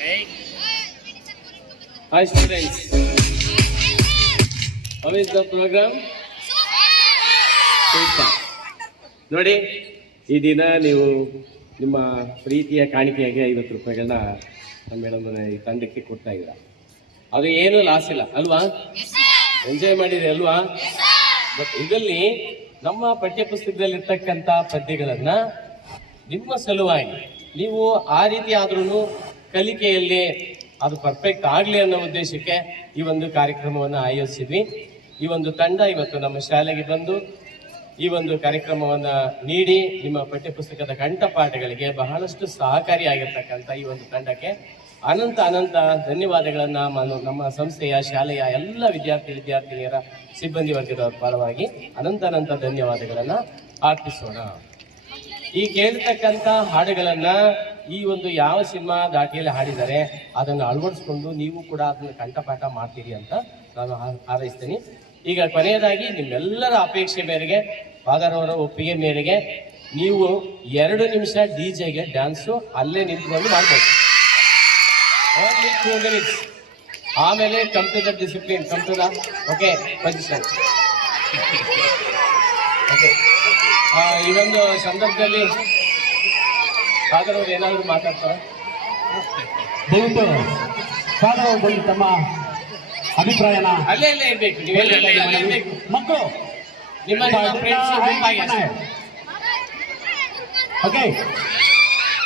Hi, students. How is the program? Super. ನೋಡಿ, ಈ ದಿನ ನೀವು ನಿಮ್ಮ ಪ್ರೀತಿಯ ಕಾಣಿಕೆಯಾಗಿ ಐವತ್ತು ರೂಪಾಯಿಗಳನ್ನ ನಮ್ಮ ಮೇಡಮ್ ಈ ತಂಡಕ್ಕೆ ಕೊಡ್ತಾ ಇದ್ದೀರಾ ಅದು ಏನು ಲಾಸ್ ಇಲ್ಲ, ಅಲ್ವಾ ಎಂಜಾಯ್ ಮಾಡಿದೆ ಅಲ್ವಾ ಬಟ್ ಇದರಲ್ಲಿ ನಮ್ಮ ಪಠ್ಯಪುಸ್ತಕದಲ್ಲಿರ್ತಕ್ಕಂಥ ಪದ್ಯಗಳನ್ನ ನಿಮ್ಮ ಸಲುವಾಗಿ ನೀವು ಆ ರೀತಿ ಆದ್ರೂ ಕಲಿಕೆಯಲ್ಲಿ ಅದು ಪರ್ಫೆಕ್ಟ್ ಆಗಲಿ ಅನ್ನೋ ಉದ್ದೇಶಕ್ಕೆ ಈ ಒಂದು ಕಾರ್ಯಕ್ರಮವನ್ನು ಆಯೋಜಿಸಿದ್ವಿ. ಈ ಒಂದು ತಂಡ ಇವತ್ತು ನಮ್ಮ ಶಾಲೆಗೆ ಬಂದು ಈ ಒಂದು ಕಾರ್ಯಕ್ರಮವನ್ನು ನೀಡಿ ನಿಮ್ಮ ಪಠ್ಯಪುಸ್ತಕದ ಕಂಠಪಾಠಗಳಿಗೆ ಬಹಳಷ್ಟು ಸಹಕಾರಿಯಾಗಿರ್ತಕ್ಕಂಥ ಈ ಒಂದು ತಂಡಕ್ಕೆ ಅನಂತ ಅನಂತ ಧನ್ಯವಾದಗಳನ್ನು ಮನು- ನಮ್ಮ ಸಂಸ್ಥೆಯ, ಶಾಲೆಯ ಎಲ್ಲ ವಿದ್ಯಾರ್ಥಿ ವಿದ್ಯಾರ್ಥಿನಿಯರ ಸಿಬ್ಬಂದಿ ವರ್ಗದ ಪರವಾಗಿ ಅನಂತ ಅನಂತ ಧನ್ಯವಾದಗಳನ್ನು ಅರ್ಪಿಸೋಣ. ಈ ಕೇಳ್ತಕ್ಕಂಥ ಹಾಡುಗಳನ್ನ ಈ ಒಂದು ಯಾವ ಸಿನಿಮಾ ದಾಟಿಯಲ್ಲಿ ಹಾಡಿದ್ದಾರೆ, ಅದನ್ನು ಅಳವಡಿಸ್ಕೊಂಡು ನೀವು ಕೂಡ ಅದನ್ನು ಕಂಠಪಾಠ ಮಾಡ್ತೀರಿ ಅಂತ ನಾನು ಹಾರೈಸ್ತೀನಿ. ಈಗ ಕೊನೆಯದಾಗಿ ನಿಮ್ಮೆಲ್ಲರ ಅಪೇಕ್ಷೆ ಮೇರೆಗೆ, ಫಾದರ್ ಅವರ ಒಪ್ಪಿಗೆ ಮೇರೆಗೆ ನೀವು ಎರಡು ನಿಮಿಷ ಡಿ ಜೆಗೆ ಡ್ಯಾನ್ಸು ಅಲ್ಲೇ ನಿಂತ್ಕೊಂಡು ಮಾಡಬೇಕು ಓನ್ಲಿ ಟೂ ಮಿನಿಟ್ಸ್ ಆಮೇಲೆ ದ ಡಿಸಿಪ್ಲಿನ್ ದ ಓಕೆ ಪೊಸಿಷನ್ ಓಕೆ. ಈ ಒಂದು ಸಂದರ್ಭದಲ್ಲಿ ಫಾದರ್ ಅವ್ರು ಏನಾದರೂ ಮಾತಾಡ್ತಾರ? ದಯವಿಟ್ಟು ಫಾದರ್ ಅವರು ಬಂದು ತಮ್ಮ ಅಭಿಪ್ರಾಯನ ಅಲ್ಲೇ ಅಲ್ಲೇ ಇರ್ಬೇಕು. ನೀವೆಲ್ಲ ಮಕ್ಕಳು ನಿಮ್ಮ ಓಕೆ.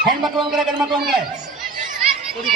ಹೆಣ್ಮಕ್ಳು ಒಂದ್ ಕಡೆ ಗಂಡ್ಮಕ್ಳು ಒಂದ್ ಕಡೆ